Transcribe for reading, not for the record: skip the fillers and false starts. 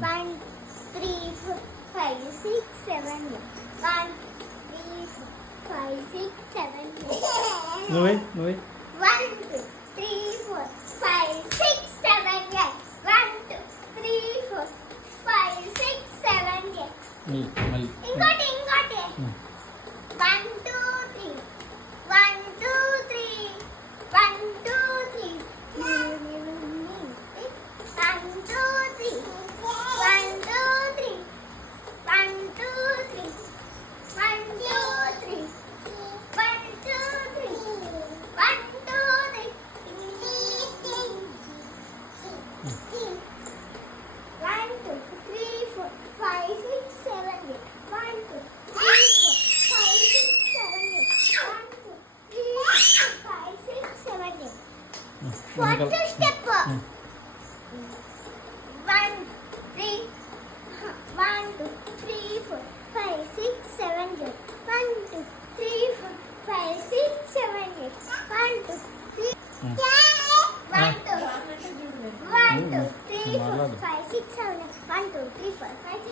1, 3, 4, 5, 6, 7, 8. 1, 3, 4, 5, 6, 7, 8. నువ్వే నువ్వే 1, 2, 3, 4, 5, 6, 7, 8. 1, 2, 3, 4, 5, 6, 7, 8. మళ్ళీ ఇంకోటి 1, 2, 3. 1, 2, 3. 1, 2, 3. 1, 2, 3. 1, 2, 3. 1, 2, 3. 1, 2, 3. 1, 2, 3. 1, 2, 3. 1, 2, 3, 4, 5, 6, 7, 8. 1, 2, 3, 4, 5, 6, 7, 8. 1, 2, 3, 4, 5, 6, 7, 8. Fourth step. 1, 3, 1, 2, 3, 4, 5, 6, 7, 8. 1, 2, 3, 4, 5, 6, 7, 8. 1, 2, 3, 1, 2, 1, 2, 3, 4, 5, 6, 7, 8. 1, 2, 3, 4, 5,